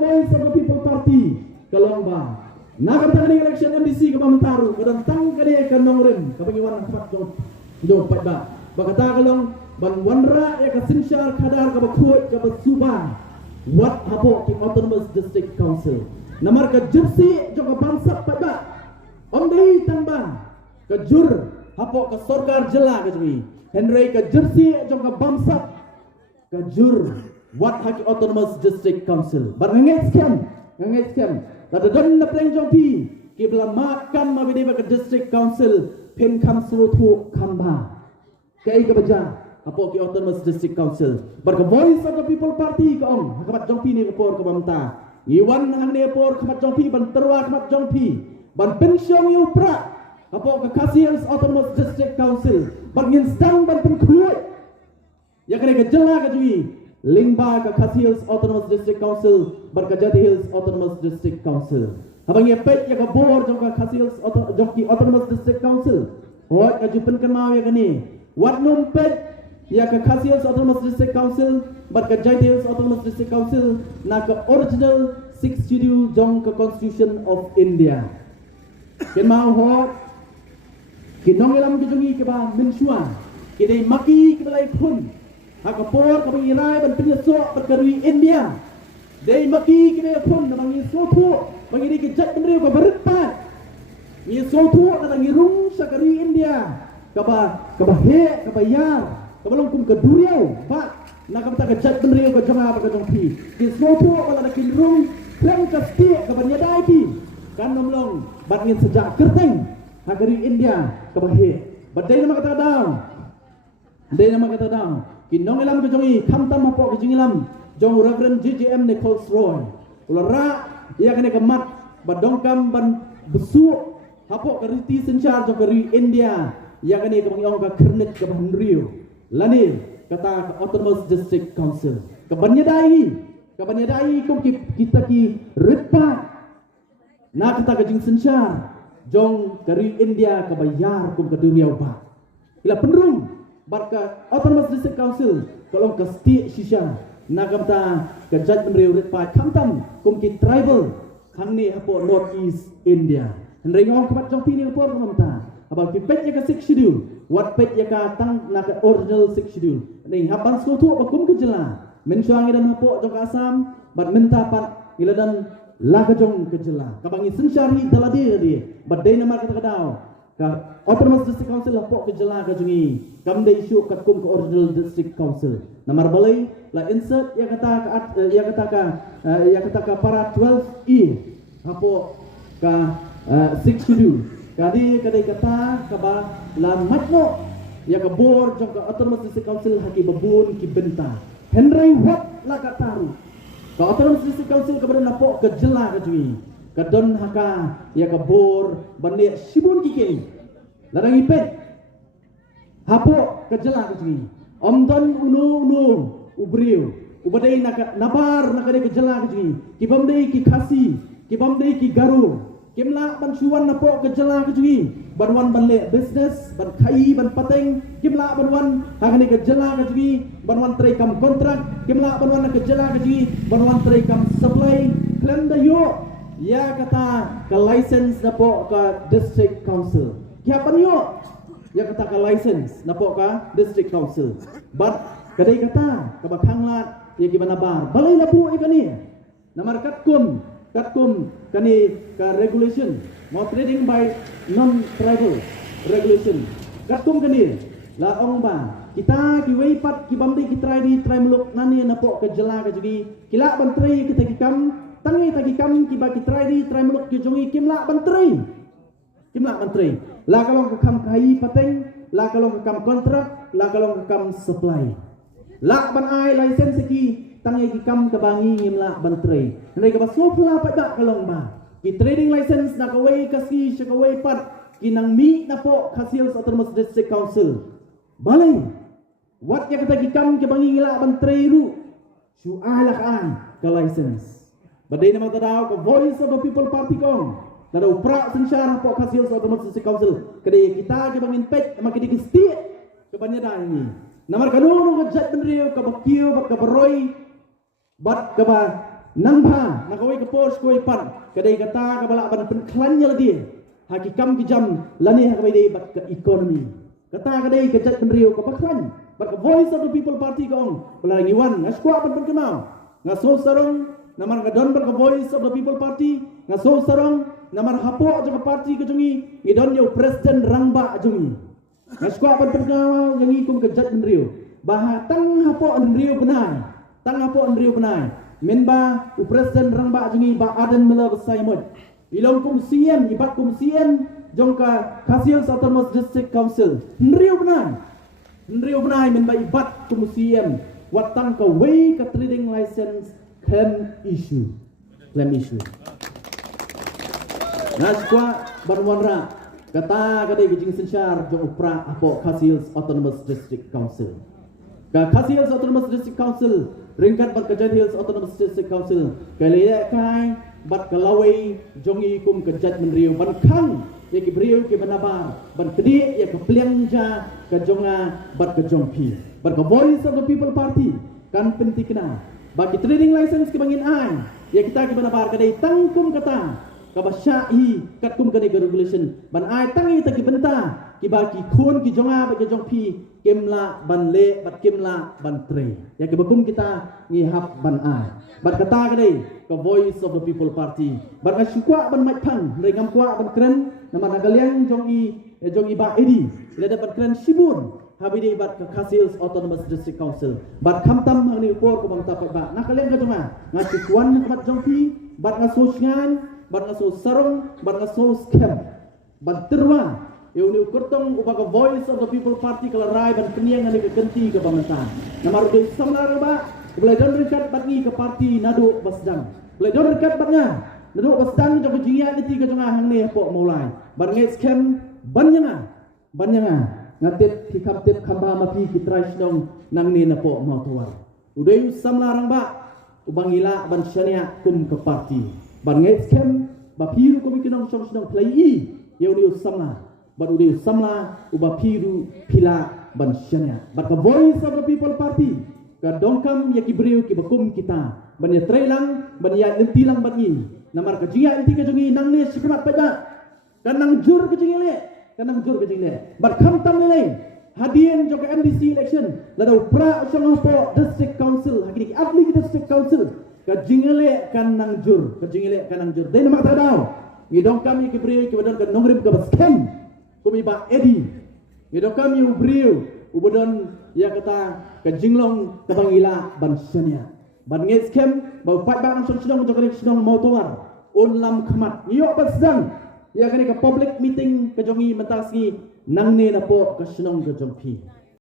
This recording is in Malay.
Voice of the People Party kalomba nakam tangani election MDC ke Mamtaru kadang tang kade ke nongren ke pengiwan pat jong pat ba bakata kalong ban wanra ya ke sinsyar kadar ke bakut ke Subang wat hapo ki Autonomous District Council namar ke Jersey jong ke bangsa pat ba omdei tambang ke jur hapo ke Sorkar Jela ke jui Henry ke Jersey jong ke bangsa ke jur wat haki Autonomous District Council barangay scam Lada don na pleng jompi kibla makan mabidi ke District Council pen kam surutu kamba kai ke baja apo ki Autonomous District Council bar ke Voice of the People Party ke om kamat jompi ni ke por ke bamta iwan hang ne por kamat jompi ban terwa kamat jompi ban pensiong yu pra apo ke Kasius Autonomous District Council bar ngin stang ban pen kuat ya kene ke jela ke jui Lingba ke Khasi Hills Autonomous District Council berkejati Hills Autonomous District Council. Abang ye pet ya ke bor jong ke Khasi Hills Autonomous District Council. Hot ke jupen kan mau ya kini. Wat num pet ya ke Khasi Hills Autonomous District Council berkejati Hills Autonomous District Council na ke original 6 schedule jong ke Constitution of India. Ken mau hot kinong ilam ke jongi ke ba mensua. Kidai maki ke balai pun. Hakapor kami irai ban penyesok berkerui India. Dei maki kini pun namangi sotu bagi di kejat pendiri ke berempat. Ni sotu kata ngirung sakari India. Kaba he yar kabalong kum ke duriau. Pak nak kata kejat pendiri ke jama ke jongpi. Ki sotu wala nak kirung klem ke stik kaba nyadai ki. Kan nomlong bat ngin sejak kerteng hakari India kaba he. Badai nama kata daun. Dei nama kata daun. Kinong ilam ke jongi kamtam hapo ke jingilam jong Reverend JJM Nichols Roy ulara ia kene kemat badongkam ban besu hapo ke riti sencar jong ke India ia kene ke mengiong ke kernet ke Bandrio lani kata ke Autonomous District Council ke banyadai kum kita ki ripat na kata ke jing sencar jong ke India ke bayar kum ke dunia ba ila penrung barka Autonomous District Council kalau ke stik shisha nakamta ke judge menriu ritpa kamtam kumki tribal hangni hapo North East India hendring kemat jong pini por kamta abang pipet ya ke 6 schedule wat pet ya ka tang na ke original 6 schedule ning haban skutu bakum ke jela mensuangi dan hapo jong asam bat menta pat iladan la ke jong ke jela kabangi sensyari daladi dia badai nama kata kadau ka Autonomous District Council lapok ke jela ke jungi kam de isu kat kum ke original District Council namar balai la insert ya kata ka para 12E hapo ka 6 schedule kadi kata ka ba la matno ya ka bor jong ka Autonomous District Council haki babun ki benta Henry wat la kataru ka Autonomous District Council ka badan lapok ke jela ke jungi kadon haka ya ka bor bane sibun kike larang ipet hapo kejela kecil omdon unu ubriu ubadai nabar nakade kejela kecil kibamdai ki Khasi kibamdai ki Garu kimla bansuan napo kejela kecil banwan banle business ban kai ban pateng kimla banwan hangani kejela kecil banwan trekam kontrak kimla banwan kejela kecil banwan trekam supply klaim dayo ya kata ke license napo ke District Council kiapan yo ya kata ka license napo ka District Council but kadai kata ka bakhanglat ya gimana bar balai labu ikani namar katkum kani ka regulation mau trading by non tribal regulation katkum kani la ong ba kita ki weipat ki bamdi ki try meluk nani napo ka jela ka jadi kila bantri kita ki kam tangi taki kam ki ba ki try meluk ki jongi kimla bantri la kalau ke kam kai pateng la kalau ke kam kontrak la kalau ke kam supply la ban ai license ki tangi ki kam ke bangi ngimla bantri ndai ke baso pula pada kalau ba ki trading license na ka wei kasi ka wei pat kinang mi na po Khasi Hills Autonomous District Council balai wat ya kata ki kam ke bangi ngila bantri ru su ala kan ke license badai nama tadau ke Voice of the People Party kong kada upra sensyar po Khasi Hills Autonomous District Council kada kita ke bangin pet nama kidi kisti ke banyada ini namar kanu ke jat benriu ke bakio ke beroi bat ke ba nang ba nakawai ke pos koi pan kadai kata ka bala ban penklan nya lagi hakikam kijam lani hakawai dei bat ke ekonomi kata kadai ke jat penriu ke paklan bat ke voice of the people party kong pelangi wan ngaskwa ban penkenau ngaso sarong namar kadon bat ke voice of the people party ngaso sarong namar hapo aja ke parti ke jungi ngidon yo president rangba jungi ngaskwa ban penkenau ngangi kum ke jat penriu bah tang hapo penriu benai tang hapo penriu benai Menba Presiden Rangba jungi ba adan mela besaimut. Ilong kum CM ibat kum CM jongka Kasil Autonomous District Council. Nriu benai menba ibat kum CM watang ka way ka trading license claim issue. Naskwa banwanra kata kadai gijing sensyar jong upra apo Kasil Autonomous District Council. Ka Kasil Autonomous District Council ringkat bat kejat Hills Autonomous District Council kaliya kai bat kalawai jongi kum kejat menriu ban kang ya ki beriu ki banabar ban kedi ya ke pliangja ke jonga bat ke jongpi bat ke voice of the people party kan pentikna bagi trading license ke bangin ai ya kita ki banabar kadai tangkum kata ka basyai kat kum kani ke regulation ban ai tangi ta ki benta ki bagi khun ki jonga bat ke jongpi kimla ban le bat kimla ban tre ya ke bakum kita ngihap ban ai bat kata kadai ke voice of the people party bat ka syukwa ban mai phang ringam kwa ban kren nama nagaliang jongi ba edi ila dapat kren sibun habidi bat ke Kasil Autonomous District Council bat khamtam ni upor ko bang tapat ba nakaliang ka jonga ngasi kuan bat jongpi bat ngaso ngan bat ngaso sarong bat ngaso scam bat terwa eu ni kurtong ubaga voice of the people party kala rai ban keniang ani ke kenti ke pemerintahan namar de samlar ba boleh don rekat batni ke parti nadu basdang boleh don rekat batnya nadu basdang jo jingia ni tiga jonga hang ne po mulai bar nge scam banyanga ngatet ki kaptet khamba mapi ki traisnong nang ne na po mau tuar udai samlarang ba ubangila ban syania kum ke parti bar nge scam bapiru ko bikinong song play eu ni samla baru dia samla uba piru pila ban syania bat ka voice of the people party ka dongkam ya kibriu ki bakum kita ban ya trailang ban ya lentilang ban ni namar ka jinga inti ka jungi nang ne sikmat pada kanang jur ka jingle bat kham tam le hadien jo ka MDC election ladau pra songopo district council hakini atli district council ka jingle kanang jur de nama tadau ni dongkam ya kibriu ki badan ka nongrim ka baskem kumi ba edi ngido kami ubriu ubodon ya kata ke jinglong ke bangila ban syania ban ngeskem ba pat ba nang sedang untuk sedang mau tuar on lam khamat yo ba sedang ya kani ke public meeting ke jongi mentasi nang ne na po ke senong ke jongpi